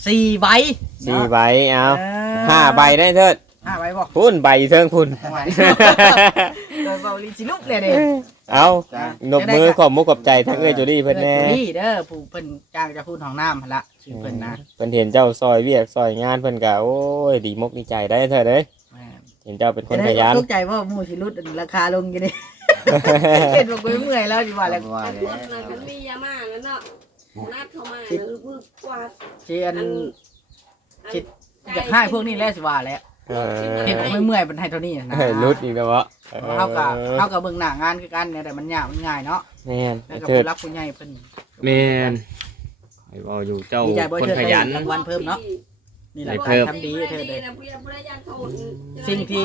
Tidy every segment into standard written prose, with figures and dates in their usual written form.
4ใบ 4ใบเอา5ใบได้เถิด 5ใบบ่พุ่นใบเทิงพุ่นโดยเบาลีสิลุกเลยเด้เอานบมือขอบมุกขอบใจทั้งเอ้ยจูดี้เพิ่นแน่นี่เด้อผู้เพิ่นจ้างจะพูดของน้ำหั่นละชื่อเพิ่นนะเพิ่นเห็นเจ้าซอยเวียกซอยงานเพิ่นก็โอ้ยดีมกดีใจได้เถิดเด้ยเห็นเจ้าเป็นคนขยันตกใจว่าหมู่สิลดราคาลงอยู่นี่ เห็นบ่กูเมื่อยแล้วสิว่าแล้วมันมียามาแล้วเนาะนัดเข้ามาหรือบึกกวาดเจียนจิตอยากให้พวกนี้แล้วสิว่าแล้วเห็นบ่เมื่อยเป็นให้เท่านี้นะเฮ้ยรุดอีกแล้ววะเฮากับเบิ่งหน้างานคือกันเนี่ยแต่มันยากมันง่ายเนาะแม่นแล้วก็เถิดผู้รักผู้ใหญ่เพิ่นแม่นไอ้บ่อยู่เจ้าดีใจบ่คนเถิดขยันรางวัลเพิ่มเนาะนี่แหละเพิ่มทำดีเถิดเลยสิ่งที่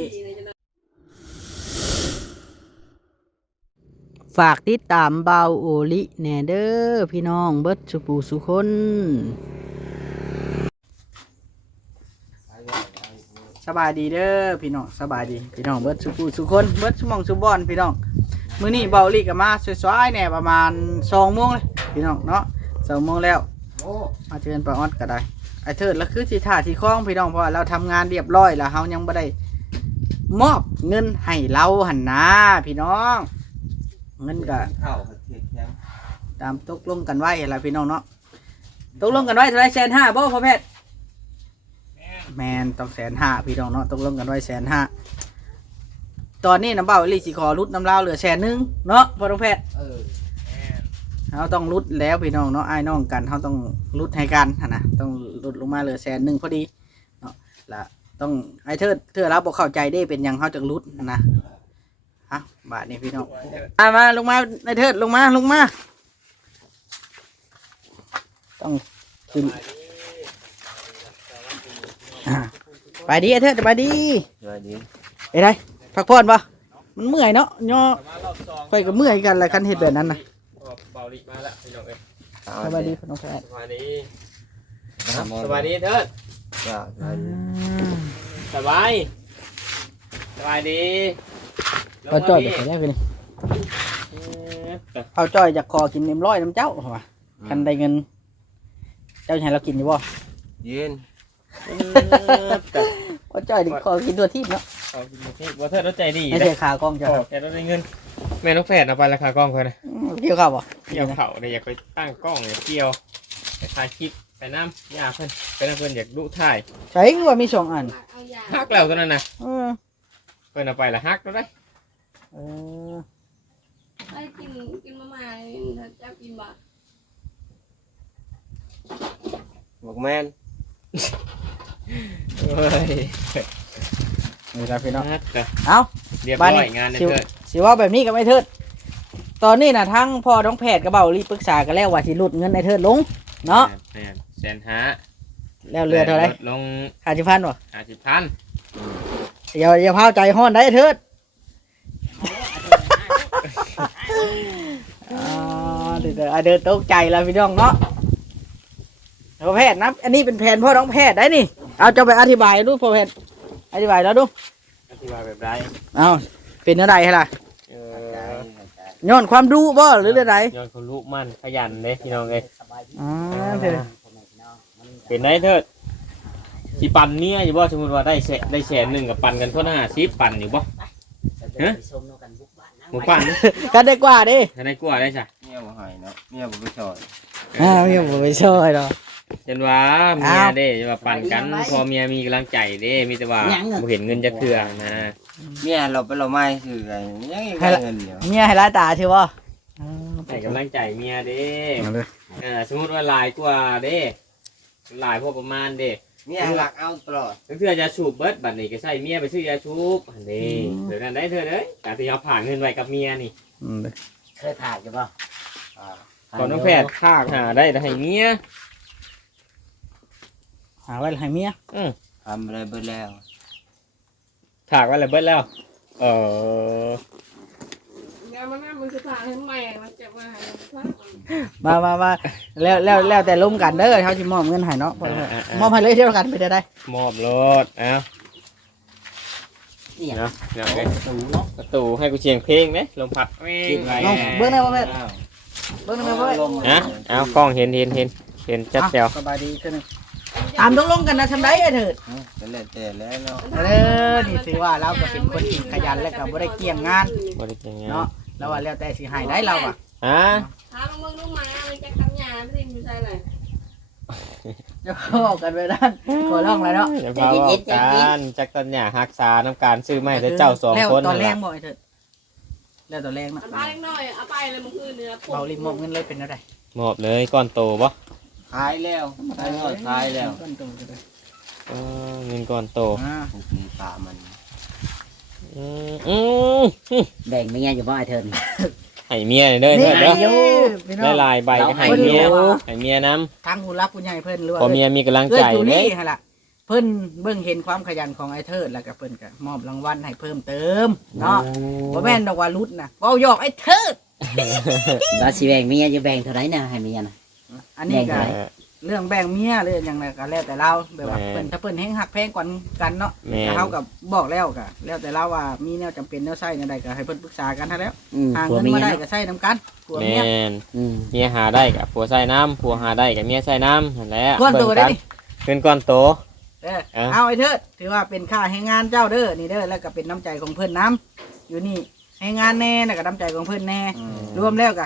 ฝากติดตามเบาโอลิแหน่เด้อพี่น้องเบิดสุปูสุคนสบายดีเด้อพี่น้องสบายดีพี่น้องเบิดสุปูสุคนเบิดสุมองสุบอนพี่น้องมื้อนี้เบาโอลิก็มาสวยๆแหน่ประมาณ2 โมงเลยพี่น้องเนาะ2 โมงแล้วมาเชิญป้าออดก็ได้ไอ้เถิดแล้วคือสิท่าที่คล้องพี่น้องเพราะว่าเราทำงานเรียบร้อยแล้วเฮายังบ่ได้มอบเงินให้เราหั่นนะพี่น้องเงินก็ตามตกลงกันไว้ล่ะพี่น้องเนาะตกลงกันไว้เท่าไหร่150,000บ่พ่อแพทย์แม่นต้อง150,000พี่น้องเนาะตกลงกันไว้150,000ตอนนี้น้ำเบ้าอีสิขอรุดน้ำลาวเหลือ100,000เนาะพ่อน้องแพทย์เราต้องรุดแล้วพี่น้องเนาะอ้ายน้องกันเราต้องรุดให้กันนะต้องรุดลงมาเหลือ100,000พอดีเนาะละต้องไอ้เธอเราบอกเข้าใจได้เป็นยังเขาจะรุดนะฮะบาทนี้พี่น้องมาลงมาไอ้เธอลงมาต้องขึ้นไปดีไอ้เธอจะไปดีไอ้ไรพักผ่อนปะมันเมื่อยเนาะย่อไปกับเมื่อยกันอะไรคันเหตุแบบนั้นนะเบาลิมาแล้วพี่น้องเอ้ยสบายดีพี่น้องแพทย์สบายดีสบายดีเถิดสบายดีเอาจ้อยจากไหนกันนี่เอาจ้อยจากคอกิน100น้ำเจ้าเหรอคันได้เงินเจ้าให้เรากินอยู่บ่ยืนเอาจ้อยคอกินตัวที่เนาะเอากินที่ว่าเถิดเราใจดีไม่ใช่ขากล้องจ้ะแต่เราได้เงินแม่น้องแฝดเอาไปราคากล้องเขานะเกี่ยวข้าวบ่เกี่ยวเขาเนี่ยอยากไปตั้งกล้องอยากเกี่ยวไปถ่ายคลิปไปน้ำยาเพิ่นไปน้ำเพิ่นอยากดูถ่ายใช่ว่ามี2 อันฮักแล้วตัวนั้นนะเออเพิ่นเอาไปละฮักแล้วได้เออไอ้กินมาใหม่จะกินบ่บอกแม่นเฮ้ยนี่ละพี่น้องฮักจ้ะเอาเรียบร้อยงานเนี่ยเถิดสิว่าแบบนี้ก็ไม่เทิดตอนนี้นะทั้งพ่อน้องแพทย์กับเบารีปรึกษากันแล้วว่าสิลดเงินไอ้เทิดลงเนาะแม่น150,000 แล้วเรือเท่าไหร่ลดลง 50,000บ่ 50,000 อย่าพาวใจฮ้อนได้ไอ้เทิดเดินตกใจแล้วพี่น้องเนาะพ่อแพทย์นะอันนี้เป็นแผนพ่อน้องแพทย์ได้นี่เอาจะไปอธิบายดูพ่อแพทย์อธิบายแล้วดูอธิบายแบบไรเอาเป็นอะไรให้ล่ะเออย้อนความรู้บ่หรืออะไรย้อนคนลูกมันขยันเลยพี่น้องเอ้ยอ๋อเถิดเป็นได้เถิดสิปั่นเนี่ยอยู่บ่สมมติว่าได้แสนหนึ่งกับปั่นกันทั่วหน้า10ปั่นอยู่บ่ฮะหมูปั่นกันได้กว่าดิถ้าได้กลัวได้จ้ะเมียบ่ให้เนาะเมียบ่ไปซอยพี่ผมไม่ช่วยหรอกจนว่าเมียเด้จะว่าปั่นกันพอเมียมีกำลังใจเด้มีแต่ว่าบ่เห็นเงินจะเถื่อนะเมียเราไปเราไม่คือไงยังอีกได้เงินเดียวเมียให้ร้ายตาใช่ป่ะให้กำลังใจเมียเด้สมมติว่าหลายกว่าเด้หลายพวกประมาณเด้เมียหลักเอาตลอดก็คือยาสูบเบิดบัดนี้ก็ใส่เมียไปซื้อยาสูบอันนี้เดี๋ยวนั้นได้เธอเด้การที่เอาผ่านเงินไว้กับเมียนี่เคยผ่านใช่ป่ะก่อนน้องแพทย์ภาคหาได้แต่ให้เมียหาไว้ให้เมียทำอะไรเบิดแล้วถากไว้แล้วเบิดแล้วเออเดี๋ยวมันน่ามันจะผ่านให้ใหม่มันจะมาให้มันมาแล้วแต่ร่วมกันเด้อเขาจะมอบเงินให้เนาะมอบให้เลยเท่ากันไปได้มอบรถเอ้าเนาะเดี๋ยวไงประตูให้กูเชียงเพลงไหมลมพัดเบื้องหน้าพ่อแม่เบื้องหน้าพ่อแม่นะเอากล้องเห็นจัดแถวสบายดีขึ้นตามตกลงกันนะทำได้ไอ้เถิดก็แล้วแต่แล้วเนาะนี่ถือว่าเราก็เป็นคนที่ขยันและก็บ่ได้เกี่ยงงานบ่ได้เก่งงานเนาะแล้วว่าแล้วแต่สิให้ได้เราอ่ะอ่ะถามมึงลูกมามันจะทำยาไม่ได้อยู่ใจเลยจะบอกกันไปด้านขอร้องแล้วเนาะอย่าพาว่ากันจักตันหญ้ารักษาน้ำการซื้อไม้แต่เจ้าสองคนแล้วตอนแรนั่กนบ่ล่ะไอ้เถิดแล้วตอนแรกเนาะมันพาเล็กน้อยเอาไปเลยมันคือเนื้อเบาลิมอบเงินเลยเป็นอะไรมอบเลยก้อนโตบ่ขายแล้วขายหมดขายแล้วต้นโตก็ได้เงินก้อนโตพวกนี้ป่ามันอืมอืมแบ่งเมียอยู่บ่ไอ้เทินให้เมียเด้อเด้อเด้อพี่น้อได้งลายใบก็ให้เมียให้เมียนำทางผู้รักผู้ใหญ่เพิ่นหรือว่าพอเมียมีกำลังเอ้ใจยอยู่เด้นี่ฮะล่ะเพิ่นเบิ่งเห็นความขยันของไอ้เทิดแล้วก็เพิ่นก็มอบรางวัลให้เพิ่มเติมเนาะบ่แม่นดอกว่ารุดนะเว้าหยอกไอ้เทิดแล้วสิแบ่งเมียอยู่แบ่งเท่าไหร่นะให้เมียน่ะอันนี้ก็แบ่งเรื่องแบ่งเมียเรื่องอย่างไรก็แล้วแต่เราแบบว่าแม่เพิ่นถ้าเพิ่นแฮงหักแพงกว่ากันเนาะแม่แต่เฮาก็บอกแล้วก็แล้วแต่เราว่ามีแนวจำเป็นแนวใช้แนวใดก็ให้เพิ่นปรึกษากันเท่าแล้ว หาผัวเงินเมียมาได้เนาะก็ใช้นํกันผัวแมเมียนอืมเมียหาได้กับผัวใส่น้ำผัวหาได้กับเมียใส่น้ำนั่นแหละก้อนโตได้เบิ่งนี่เงินก้อนโตเด้อเอ้าเอาไอ้เทิดถือว่าเป็นค่าให้งานเจ้าเด้อนี่เด้อแล้วก็เป็นน้ำใจของเพิ่นน้ำอยู่นี่ให้งานแน่แล้วก็น้ำใจของเพิ่นแน่ รวมแล้วก็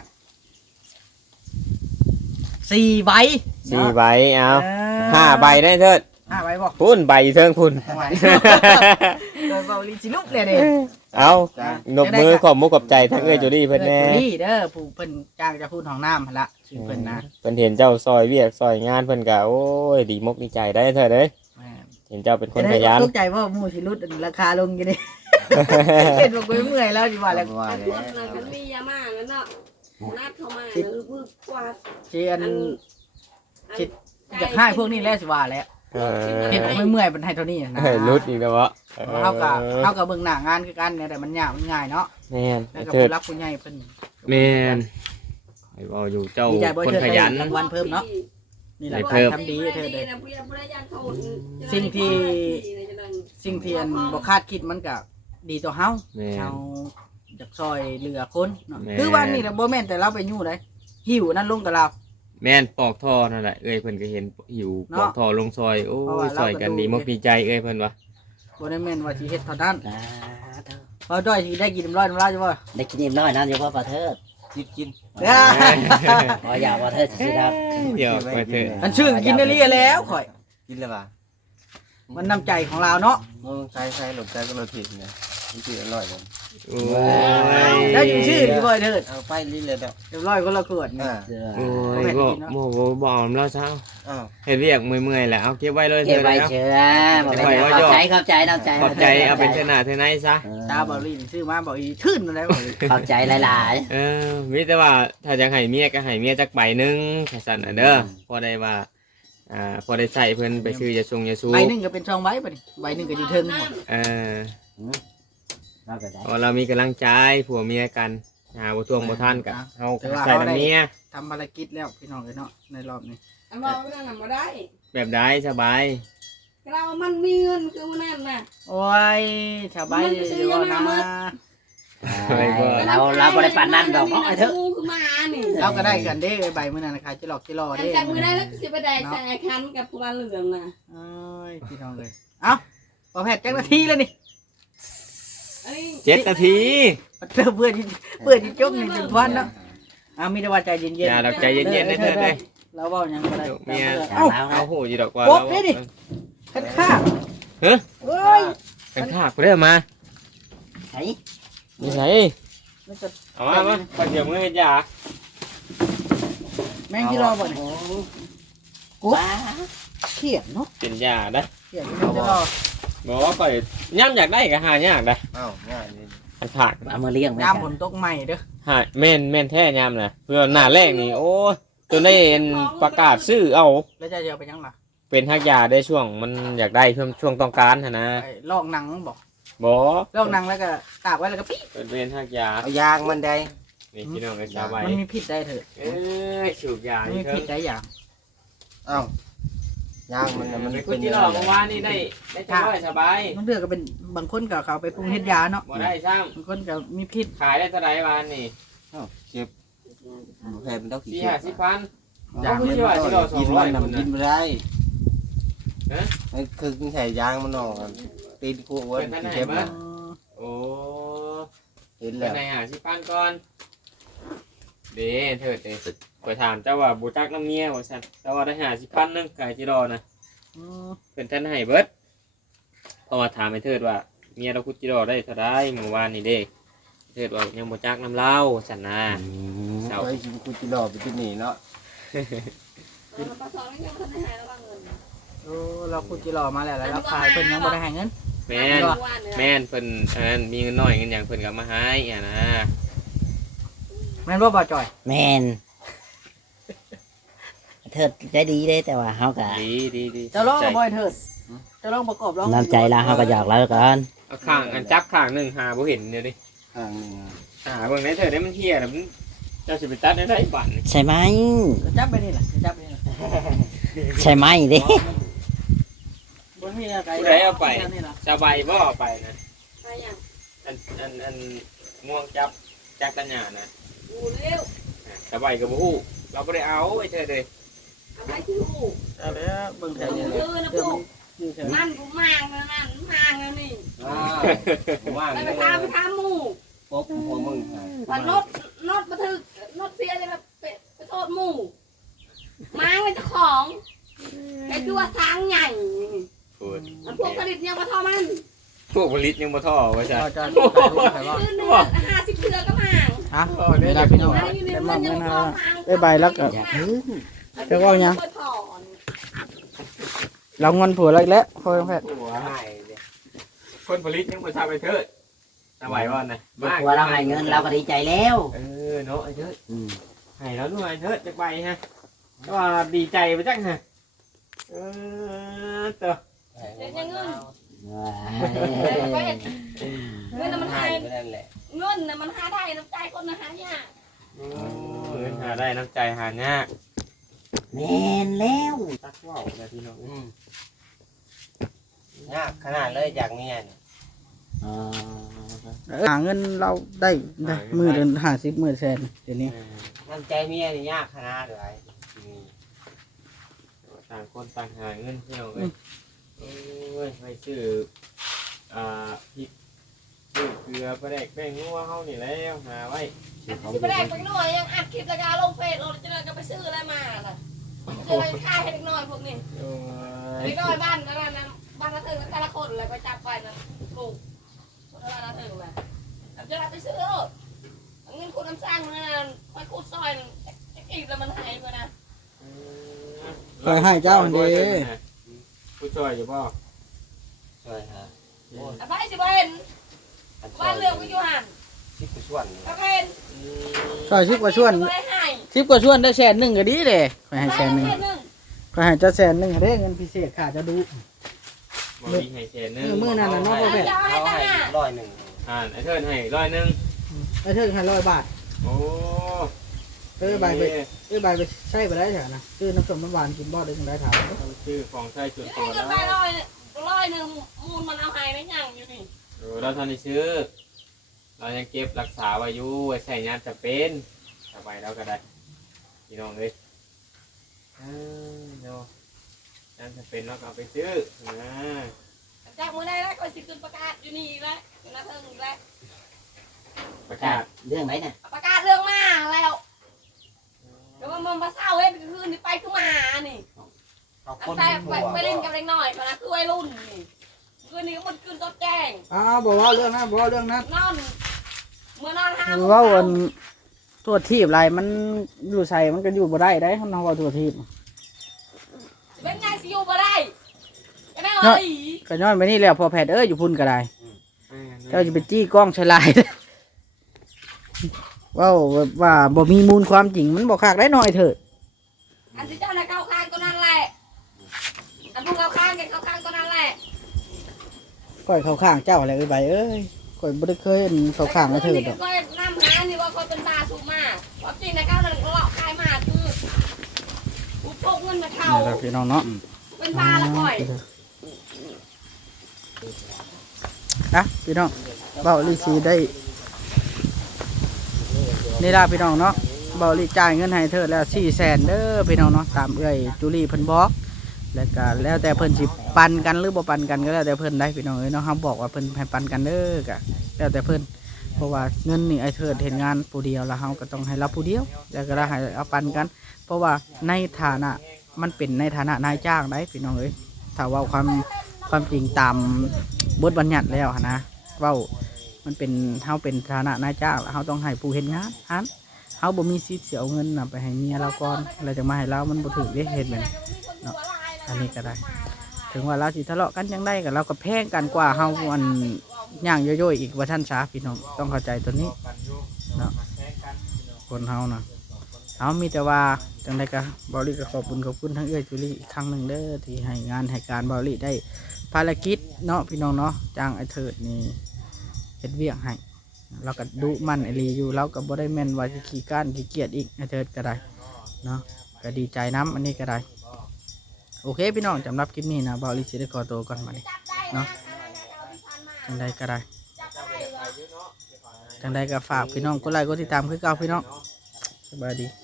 4 ใบสี่ใบเอาเออห้าใบได้เถิด 5 ใบบ่พุ่นใบเทิงพุ่นไหวโดยเบาลีสิลุกเลยเด้เอานกมือขอบมุกขอบใจทั้งเอ้ยจูดี้เพิ่นแน่นี่เด้อผู้เพิ่นจ้างจะพูดของน้ำหั่นละชื่อเพิ่นนะเพิ่นเห็นเจ้าซอยเวียกซอยงานเพิ่นก็โอ้ยดีมกดีใจได้เถิดเด้ยแม่เห็นเจ้าเป็นคนขยันตกใจว่าหมู่สิลุดราคาลงอยู่นี่ เห็นบอกกูเมื่อยแล้วสิว่าแล้วว่ามันแล้วมันมียามาแล้วเนาะนัดเข้ามาแล้วบึกกวาดเชียนอยากให้พวกนี้แล้วสิว่าแล้วเออเห็นบอกเมื่อยมันให้เท่านี้นะเฮ้ยรุดอีกแล้ววะเฮากับเบิ่งหน้างานคือกันเนี่ยแต่มันยากมันง่ายเนาะแม่นแล้วก็เถิดผู้รักผู้ใหญ่เพิ่นแม่นไอ้บ่อยู่เจ้าดีใจบ่คนเถิดขยันได้รางวัลเพิ่มเนาะนี่แหละได้เพิ่มทำดีเถิดเลยสิ่งที่สิ่งที่อันบ่คาดคิดมันก็ดีต่อเฮาแม่นเฮาจากซอยเหลือคนเนาะแม่นคือว่านี่แหละบ่แม่นแต่เราไปยู่ได้หิวนั่นลงกับเราแม่นปอกท่อนั่นแหละเอ้ยเพิ่นก็เห็นหิวเนาะปอกท่อลงซอยโอ้เพราะว่าย เราซอยกันก็ดูดีมกดีใจเอ้ยเพิ่นวะบ่ได้แม่นว่าสิเฮ็ดเท่านั้นอ่าเทิดพอด้อยสิได้กินน้ำร้อยน้ำลายจ้ะบ่ได้กินอิ่มน้อยนั่นอยู่บ่ปลาเทิดกินเด้อบ่อยากบ่เทิดสิครับเดี๋ยวไปเถอะอันชื่อกินได้เรียแล้วข่อยกินแล้วป่ะมันน้ำใจของเราเนาะมึงใช้หลบใจก็รถผิดเนี่ยมันจืดอร่อยเลยโอ้ยแล้วอยู่ชื่อดีบ่อยเถิดเอาไปลิ้นเลยเด้อเรียบร้อยคนละขวดนี่เด้อโอ้ยบ่เอาแล้วเช้าอ้าวเฮ็ดเวียกเมื่อยๆแหละเอาเก็บไว้เลยเก็บไว้เถเชื่อะอบ่เป็นไรเข้าใจเข้าใจน้ำใจขอบใจเอาเป็นเทนาเทนายซะตาบ่รีนี่ชื่อมาบ่อีชื่นอะไรบ่อีเข้าใจหลายเออมีแต่ว่าถ้าจะให้เมียก็ให้เมียจักใบหนึงถ้าสั่นน่ะเด้อพอได้ว่าพอได้ใช้เพิ่นไปซื้อยาสูงยาสูใบหนึงก็เป็นช่องใบบ่นี่ใบหนึงก็อยู่เทิงหมดเออๆเราก็ได้พอเรามีกำลังใจผัวเมียกันบ่ทวงบ่ทันกับเฮาก็ใส่น้ำเมียทำภารกิจแล้วพี่น้องเลยเนาะในรอบนี้อันบอกว่านั่นมาได้แบบใดสบายเรามันมีเงินคือมันนั่นน่ะโอ้ยชาวบ้านอยู่ว่านะเราบ่ได้ปานนั้นดอกเนาะไอ้เทิดคือมานี่เราก็ได้กันเด้ใบมื้อนั้นนะคะจิหลอกจิรออันเด้จับมือได้แล้วก็สิไปได้ใส่คันกับผู้เหลืองน่ะเอ้ยพี่น้องเลยเอ้าพอแพทย์จังนาทีแล้วนี่อันนี้ 7 นาทีเพื่อที่จบนี่เป็นวันเนาะมีแต่ว่าใจเย็นๆอย่าดอกใจเย็นๆได้เถิดเด้เราเว้าหยังก็ได้เมียเอ้าเอาโหอยู่ดอกว่าโป๊ะนี่ดิ คันข้าเฮ้ยเอ้ยกันข้ากูได้มาไอ้นี่ไงมันจะเอามาไปเดี๋ยวมือเฮ็ดยาแม่งที่รอบ่นี่กูเครียดเนาะเป็นยาได้เครียดที่รอบอกว่าก่อยย่ำอยากได้ก็หายากได้อ้าวง่ายเลยอันขาดเอามาเลี้ยงไว้ยามฝนตกใหม่เด้อหายแม่นแท้ยามน่ะเพื่อหน้าแรกนี่โอ้ยจนได้เห็นประกาศซื้อเอาแล้วจะเอาไปยังล่ะเป็นทักยาได้ช่วงมันอยากได้ช่วงต้องการหั่นนะไอ้ลอกหนังบอกบ่ลอกหนังแล้วก็ตากไว้แล้วก็ปี้เป็นทักยาเอายางมันได้นี่พี่น้องก็สบายมันมีพิษได้เถอะเอ้ยสูบยามันนี่มีเถพิษอะได้อย่างอ้าวย่างมันน่ะมันคุเป็ณนที่ยังเราไงเมื่อวานนี่ได้จังไว้สบายมันเดือก็เป็นบางคนก็เขาไปปรุงเฮ็ดยาเนาะบ่ได้ซ้บางคนก็มีพิษำขายได้เท่าไหร่วานนี่อ้าวเก็บแพงมันต้องกี่สี่เก็ห้าบสิบพันยางมันกินมันน่ะมันกินไม่ได้มันคือใส่ยางมันออกตีนกูว่าเจ็บนะโอ้เห็นเป็แล้นวไงหาสิปันก่อนเด้เถิดเด้ไปถามเจ้าว่าบูจักน้ำเมียว่าซั่นแต่ว่าได้หาสิปันนึงไก่จิรอนะเพิ่นท่านให้เบิดเพราะว่าถามไอ้เถิดว่าเมียเราคุดจิรอได้เท่าไรเมื่อวานนี่เด้เถิดว่ายังบูจักน้ำเหล้าซั่นนะไว้กินกูจิรอไปที่นี่เนาะเราปลาซองยังคนหายแล้วว่าเงินโอ้เราพูดจิรอมาแล้วแล้วขายเพิ่นยังบ่ได้ให้เงินแม่นแม่นเพิ่นอันนั้นมีเงินน้อยเงินหยังเพิ่นก็มาให้อ่ะนะแม่นบ่บ่จ่อยแม่นเถิดใจดีเด้แต่ว่าเฮาก็ดีจะลองบ่อยเถิดจะลองประกอบลองน้ำใจเราเฮาก็หยอกเราก่อนเอาข้างอันจับข้างหนึงหาบ่เห็นเดี๋ยวนี้ข้างนึงหาเบิ่งได้เถิดได้มันเหี้ยแล้วมันเจ้าสิไปตัดได้บัดนี่ใช่ไหมจับไปนี่ล่ะจับไปนี่ล่ะใช่ไหมเด้บ่มีอะไรผู้ใดเอาไปนี่ล่ะสบายบ่เอาไปนะใครอย่างอันม่วงจักกันหยานะกูเร็วสบายกับบ่ฮู้เราบ่ได้เอาไอ้เธอเลยเอาไปที่หูเอาแล้วเบิ่งแถวนี้เออนะพวกอยู่แถวนี้นั่นกูมางนะนั่นมางนะนี่ว่างไปไปทำหมูปุ๊บหัวมึงวันนดมาถึกนดเสียเลยแบบไปโทษหมูมางเป็นเจ้าของไอ้ตัวช้างใหญ่พูดพวกผลิตเนี่ยมาทอมันพวกผลิตยังบ่ท่อว่าจ้ะเราจะถ่ายรูปใครบ้างคือเนื้อ50เทือก็มางฮะเวลาพี่น้องอะไรอยู่ในได้เงิมานยังเงินไม่นะพอพังได้ใบแล้วก็อย่าพึ่งจะว่าไงเปิดถอนเราเงินผัวอะไรแล้วพ่อแพทย์หัวให้เลยคนผลิตยังบ่ทราบไอ้เถิดสบายบ่นะบ่กลัวเราให้เงินเราก็ดีใจแล้วเนาะไอ้เถิดอืมให้แล้วด้วยไอ้เถิดจักใบฮะแต่ว่าดีใจบ่จังฮะตัวเดี๋ยวยังเงินว้าไปยเงินมันหายนั่นแหละเงินน่ะมันหาได้น้ำใจคนนะหายากหาได้น้ำใจหายากแม่นแล้วตักว่าวนะพี่น้องยากขนาดเลยอยากเมียนี่อ๋อหาเงินเราได้มือเดือน50มื้อแสนเดี๋ยวนี้น้ำใจเมียนี่ยากขนาดเลยต่างคนต่างหาเงินพี่น้องเอ้ยโอ้ยไปซื้อพริกซื้อเกลือปลาแดกแป้งนัวเฮานี่แล้วหาไว้จะไปแดกไปหน่อยยังอัดคลิปรายการลงเฟซเราจะเดินกันไปซื้ออะไรมาล่ะซื้ออะไรค่ายให้เด็กน้อยพวกนี้โอ้เด็กน้อยบ้านนั่นนะบ้านละถึงแต่ละคนเลยไปจับไปนะลูกคนละถึงเลยจะรับไปซื้อเงินคุณน้ำสร้างนั่นไปคูดซอยนึงอีกแล้วมันหายไปนะคอยให้เจ้าเด้ผู้ช่วยอยู่บ่ช่วยฮะไปสิบ่เห็นบ้านเรืองก็อยู่หันชิดไปส่วนก็เป็นซอย10กว่าชวนไม่ให้ 10กว่าชวนได้แสนหนึงก็ดีเลยคอยให้แสนหนึงคอยให้เจ้าแสนหนึงเด้เงินพิเศษค่าจะดูบ่มีให้แชร์นึงมื้อนั้นน่ะเนาะเขาให้100 ไอ้เทิดให้100 ไอ้เถิงให้100 บาทโอ้ใบไปใช้ไปได้เถอะนะซื้อน้ำส้มน้ำหวานกินบ่ได้จังได้ถามชื่อของใช้จุดให้ตัวเงิแล้นวไปร้อยหนึ่งมูลมันเอาให้ได้ยังอยู่นี่เราทันได้ซื้อเรายังเก็บรักษาไว้อยู่ไว้ใช้งานจะเป็นสบายแล้วก็ได้พี่น้องเลยเนาะงานจะเป็นเราก็เอาไปซื้อนะจากมือได้แล้วก็สิขึ้นประกาศอยู่นี่อีกแล้วนะเพิ่งอีกแล้วประกาศเรื่องไหนน่ะประกาศเรื่องมาแล้วเดี๋ยวมันมาเศร้าเว้ยคืนนี้ไปคือมานี่เขาคตั้นงแต่หัวไปเล่นกับเด็กน้อยก่อนนะคือวัยรุ่นนี่คืนนี้มันคืนต้นแจ้งบอกว่าเรื่องนั้นบอกว่าเรื่องนั้นนอนเมื่อนอนห้าหรือว่าวันตัวทีบอะไรมันอยู่ใส่มันก็อยู่บ่ได้ได้เขาว่าตัวทีบเป็นไงสิอยู่บ่ได้ก็ได้เอ้ยก็ย้อนไปนี่แล้วพอแพทย์อยู่พุ่นก็ได้เจ้าจะไปจี้กล้องฉลายว่าบ่มีมูลความจริงมันบอกขากได้หน่อยเถอะอันที่เจ้าน่ะเข้าข้างก็นั่นแหละอันพวกเข้าข้างกันเข้าข้างก็นั่นแหละก้อยเข้าข้างเจ้าอะไรใบเอ้ยก้อยบ่ได้เคยเห็นเข้าข้างแล้วเถอะดอกก็น้ำหานี่ว่าคนเป็นบาสูบมาความจริงนะเก้าหนึ่งหลอกคายมาคืออุปกเงินมาเข้านี่แหละพี่น้องเนาะเป็นบาละก่อยนะพี่น้องเบาลีซีได้นี่ล่ะพี่น้องเนาะเบาลีจ่ายเงินให้เธอแล้ว400,000เด้อพี่น้องเนาะตามเอ้ยจุลีเพิ่นบอกแล้วก็แล้วแต่เพิ่นสิปันกันหรือบ่ปันกันก็แล้วแต่เพิ่นได้พี่น้องเอ้ยเนาะเฮาบอกว่าเพิ่นให้ปันกันเด้อก็แล้วแต่เพิ่นเพราะว่าเงินนี่ไอ้เถิดเห็นงานผู้เดียวแล้วเฮาก็ต้องให้รับผู้เดียวแล้วก็ได้ให้เอาปันกัน เพราะว่าในฐานะมันเป็นในฐานะนายจ้างได้พี่น้องเอ้ยถ้าเว่าความจริงตามบทบัญญัติแล้วหั้นนะเว่ามันเป็นเฮาเป็นฐานะนายจ้างแล้วเฮาต้องให้ผู้เห็นงานฮันเฮาบ่มีสิทธิ์เสียเอาเงินน่ะไปให้เมียเราก่อนแล้วจะมาให้เรามันบ่ถูกเด้เฮ็ดแม่นเนาะอันนี้ก็ได้ ถึงว่าเราสิทะเลาะกันจังได้ก็เราก็แพงกันกว่าเฮาอันย่างย่อยๆอีกว่าท่านสาพี่น้องต้องเข้าใจตัวนี้เนาะคนเฮานะเอามีแต่ว่าจังไดก็บริก็ขอบคุณทั้งเอื้อยจุลีอีกครั้งหนึ่งเด้อที่ให้งานให้การบริได้ภารกิจเนาะพี่น้องเนาะจ้างไอ้เถิดนี่เฮ็ดเวียกให้เราก็ดุมันไอรีอยู่เราก็บ่ได้แม่นว่าสิขี้ก้านขี้เกียจอีกไอ้เถิดก็ได้เนาะก็ดีใจน้ำอันนี้ก็ได้โอเคพี่น้องสำหรับคลิปนี้นะบริสิได้ขอตัวก่อนมาดิเนาะจังไดก็ได้จังไดก็ฝากพี่น้องกดไลค์กดติดตามคือเก่าพี่น้องสบายดี